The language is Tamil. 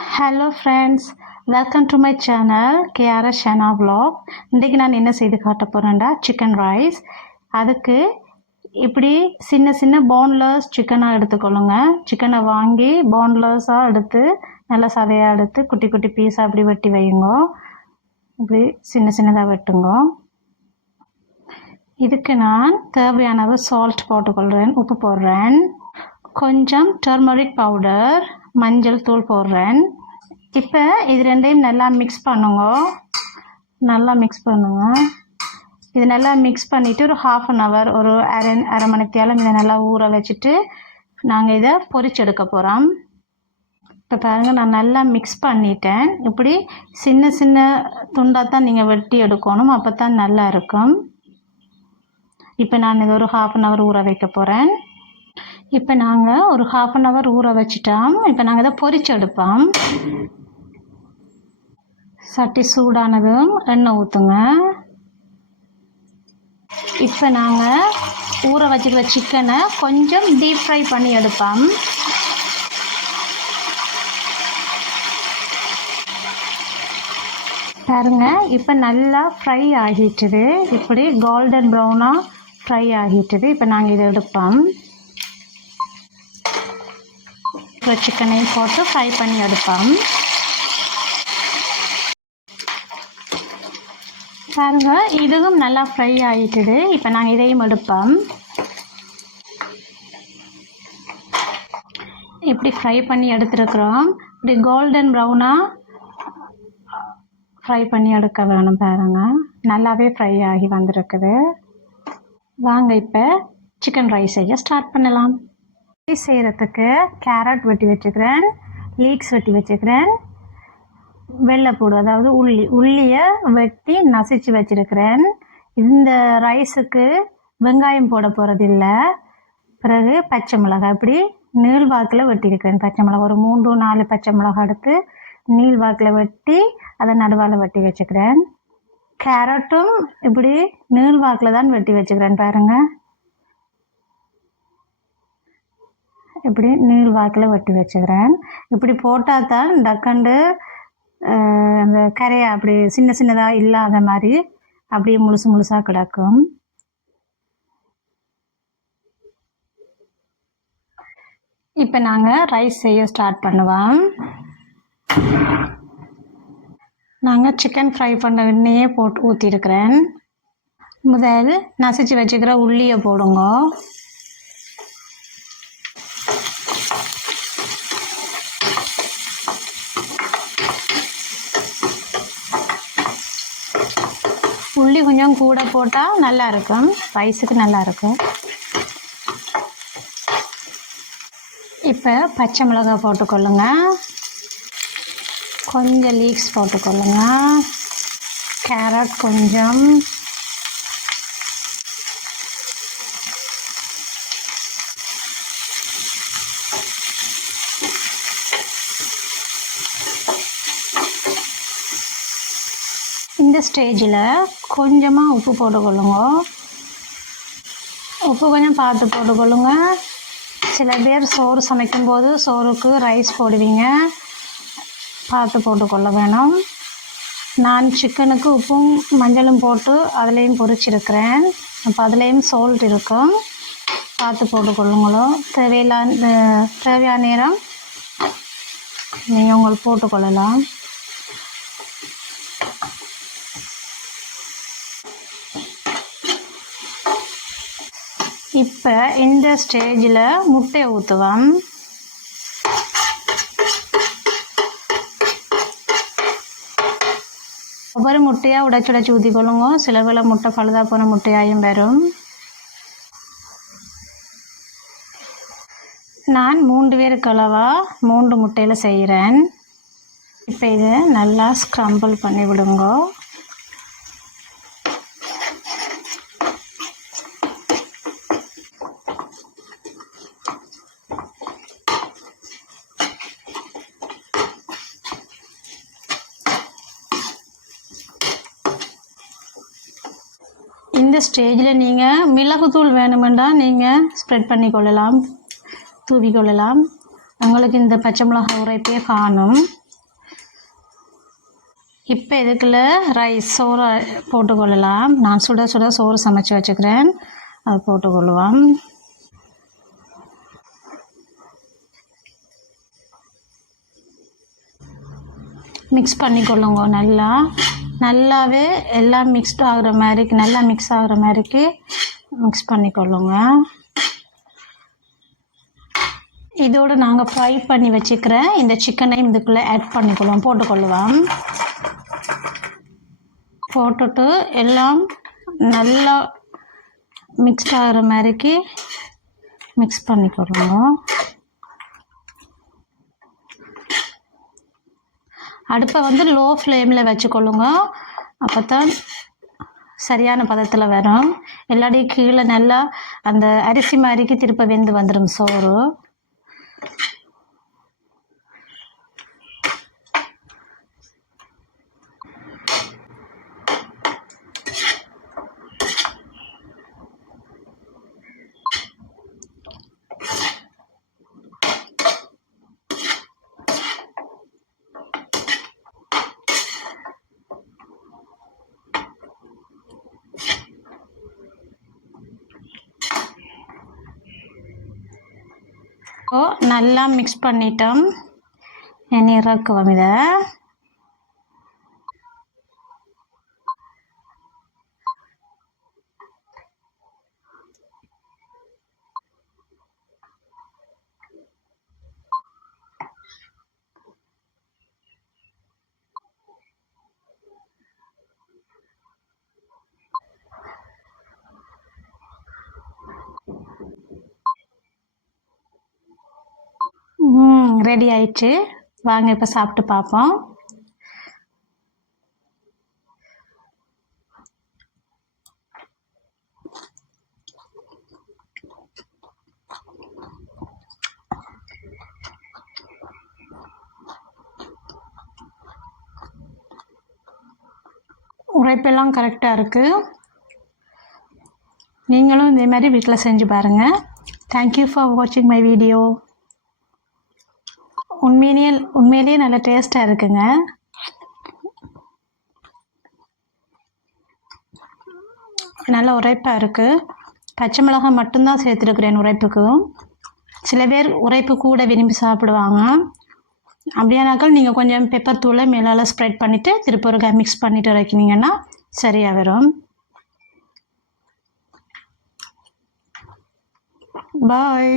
Hello friends, welcome to my channel KRS Shana vlog. இன்றைக்கி நான் என்ன செய்து காட்ட போகிறேன்டா சிக்கன் ரைஸ். அதுக்கு இப்படி சின்ன சின்ன போன்லெஸ் சிக்கனாக எடுத்துக்கொள்ளுங்க. சிக்கனை வாங்கி போன்லெஸ்ஸாக எடுத்து நல்லா சதையாக எடுத்து குட்டி குட்டி பீஸாக அப்படி வெட்டி வையுங்க. இப்படி சின்ன சின்னதாக வெட்டுங்க. இதுக்கு நான் தேவையானது சால்ட் போட்டுக்கொள்கிறேன், உப்பு போடுறேன், கொஞ்சம் டர்மரிக் பவுடர், மஞ்சள் தூள் போடுறேன். இப்போ இது ரெண்டையும் நல்லா மிக்ஸ் பண்ணுங்க. இது நல்லா மிக்ஸ் பண்ணிவிட்டு ஒரு ½ அன் ஹவர், ஒரு அரை மணித்தியாலும் இதை நல்லா ஊற வச்சுட்டு நாங்கள் இதை பொரிச்செடுக்க போகிறோம். இப்போ பாருங்கள், நான் நல்லா மிக்ஸ் பண்ணிட்டேன். இப்படி சின்ன சின்ன துண்டாக தான் நீங்கள் வெட்டி எடுக்கணும், அப்போ தான் நல்லா இருக்கும். இப்போ நான் இது ஒரு ½ அன் ஹவர் ஊற வைக்க போகிறேன். இப்போ நாங்கள் ஒரு ½ அன் ஹவர் ஊற வச்சிட்டோம். இப்போ நாங்கள் இதை பொரிச்செடுப்போம். சட்டி சூடானதும் எண்ணெய் ஊற்றுங்க. இப்போ நாங்கள் ஊற வச்சுக்கிற சிக்கனை கொஞ்சம் டீப் ஃப்ரை பண்ணி எடுப்போம். பாருங்க, இப்போ நல்லா ஃப்ரை ஆகிட்டுது. இப்படி கோல்டன் ப்ரௌனாக ஃப்ரை ஆகிட்டுது. இப்போ நாங்கள் இதை எடுப்போம். சிக்கனையும் போட்டு ஃப்ரை பண்ணி எடுப்போம். பாருங்க, இதுவும் நல்லா ஃப்ரை ஆகிட்டுது. இப்போ நாங்கள் இதையும் எடுப்போம். இப்படி ஃப்ரை பண்ணி எடுத்துருக்குறோம். இப்படி கோல்டன் ப்ரௌனாக ஃப்ரை பண்ணி எடுக்க வேணும். பாருங்க, நல்லாவே ஃப்ரை ஆகி வந்திருக்குது. வாங்க இப்போ சிக்கன் ரைஸ் செய்ய ஸ்டார்ட் பண்ணலாம். ரைஸ் செய்கிறதுக்கு கேரட் வெட்டி வச்சுக்கிறேன், லீக்ஸ் வெட்டி வச்சுக்கிறேன், வெள்ளைப்பூடு அதாவது உள்ளியை வெட்டி நசிச்சு வச்சுருக்கிறேன். இந்த ரைஸுக்கு வெங்காயம் போட போகிறதில்ல. பிறகு பச்சை மிளகாய் இப்படி நீள்வாக்கில் வெட்டியிருக்கிறேன். பச்சை மிளகாய் ஒரு 3-4 பச்சை மிளகாய் எடுத்து நீள்வாக்கில் வெட்டி அதை நடுவால் வெட்டி வச்சுக்கிறேன். கேரட்டும் இப்படி நீள்வாக்கில் தான் வெட்டி வச்சுக்கிறேன். பாருங்கள், இப்படி நீள்வாக்கில் வெட்டி வச்சுக்கிறேன். இப்படி போட்டால் தான் டக்கண்டு அந்த கரையை அப்படி சின்ன சின்னதாக இல்லாத மாதிரி அப்படியே முழுசாக கிடக்கும். இப்போ நாங்கள் ரைஸ் செய்ய ஸ்டார்ட் பண்ணுவோம். நாங்கள் சிக்கன் ஃப்ரை பண்ண எண்ணெயே போட்டு ஊற்றிருக்கிறேன். முதல் நசிச்சு வச்சுக்கிற உள்ளியை போடுங்க. உள்ளி கொஞ்சம் கூட போட்டால் நல்லா இருக்கும், ரைஸுக்கு நல்லா இருக்கும். இப்போ பச்சை மிளகாய் போட்டுக்கொள்ளுங்க, கொஞ்சம் லீக்ஸ் போட்டுக்கொள்ளுங்க, கேரட் கொஞ்சம், இந்த ஸ்டேஜில் கொஞ்சமாக உப்பு போட்டுக்கொள்ளுங்க. உப்பு கொஞ்சம் பார்த்து போட்டுக்கொள்ளுங்க. சில பேர் சோறு சமைக்கும்போது சோறுக்கு ரைஸ் போடுவீங்க, பார்த்து போட்டுக்கொள்ள வேணும். நான் சிக்கனுக்கு உப்பும் மஞ்சளும் போட்டு அதுலேயும் பொரிச்சிருக்கிறேன். அப்போ அதுலேயும் சால்ட் இருக்கும், பார்த்து போட்டுக்கொள்ளுங்களோ. தேவையான நேரம் நீங்கள் உங்களுக்கு போட்டுக்கொள்ளலாம். இப்போ இந்த ஸ்டேஜில் முட்டையை ஊற்றுவோம். ஒவ்வொரு முட்டையாக உடைச்சி ஊற்றிக்கொள்ளுங்க. சில வேளை முட்டை பழுதாக போன முட்டையாயும் வரும். நான் 3 பேருக்கு அளவாக 3 முட்டையில் செய்கிறேன். இப்போ இதை நல்லா ஸ்க்ரம்பிள் பண்ணி விடுங்க. இந்த ஸ்டேஜில் நீங்கள் மிளகுத்தூள் வேணுமெண்டா நீங்கள் ஸ்ப்ரெட் பண்ணிக்கொள்ளலாம், தூவிக்கொள்ளலாம். உங்களுக்கு இந்த பச்சை மிளகாய் உரைப்பே காணும். இப்போ இதுக்குள்ள ரைஸ் சோறு போட்டுக்கொள்ளலாம். நான் சுட சுட சோறு சமைச்சு வச்சுக்கிறேன், அது போட்டுக்கொள்ளுவோம். மிக்ஸ் பண்ணிக்கொள்ளுங்க. நல்லாவே எல்லாம் மிக்ஸ் ஆகுற மாதிரிக்கு மிக்ஸ் பண்ணிக்கொள்ளுங்க. இதோடு நாங்கள் ஃப்ரை பண்ணி வச்சுக்கிற இந்த சிக்கனையும் இதுக்குள்ளே ஆட் போட்டுக்கொள்ளுவோம். போட்டுட்டு எல்லாம் நல்லா மிக்ஸ் ஆகிற மாதிரிக்கு மிக்ஸ் பண்ணிக்கொள்ளுங்க. அடுப்பை லோ ஃப்ளேமில் வச்சுக்கொள்ளுங்க. அப்போ தான் சரியான பதத்தில் வரும். எல்லாத்தையும் கீழே நல்லா அந்த அரிசி மாதிரிக்கு திருப்ப வெந்து வந்துடும் சோறு. நல்லா மிக்ஸ் பண்ணிட்டோம். இனி இறக்குவோம் இதை. ரெடி ஆயிடுச்சு. வாங்க இப்போ சாப்பிட்டு பார்ப்போம். உரைப்பெல்லாம் கரெக்டாக இருக்குது. நீங்களும் இதே மாதிரி வீட்டில் செஞ்சு பாருங்கள். தேங்க்யூ ஃபார் வாட்சிங் மை வீடியோ. உண்மையிலேயே நல்ல டேஸ்ட்டாக இருக்குங்க. நல்ல உரைப்பாக இருக்குது. பச்சை மிளகாய் மட்டும்தான் சேர்த்துருக்குறேன் உரைப்புக்கு. சில பேர் உரைப்பு கூட விரும்பி சாப்பிடுவாங்க. அப்படியானாக்கள் நீங்கள் கொஞ்சம் பெப்பர் தூளை மேலால் ஸ்ப்ரெட் பண்ணிவிட்டு திருப்பி ஒரு மிக்ஸ் பண்ணிவிட்டு இறக்கினீங்கன்னா சரியாக வரும். பாய்.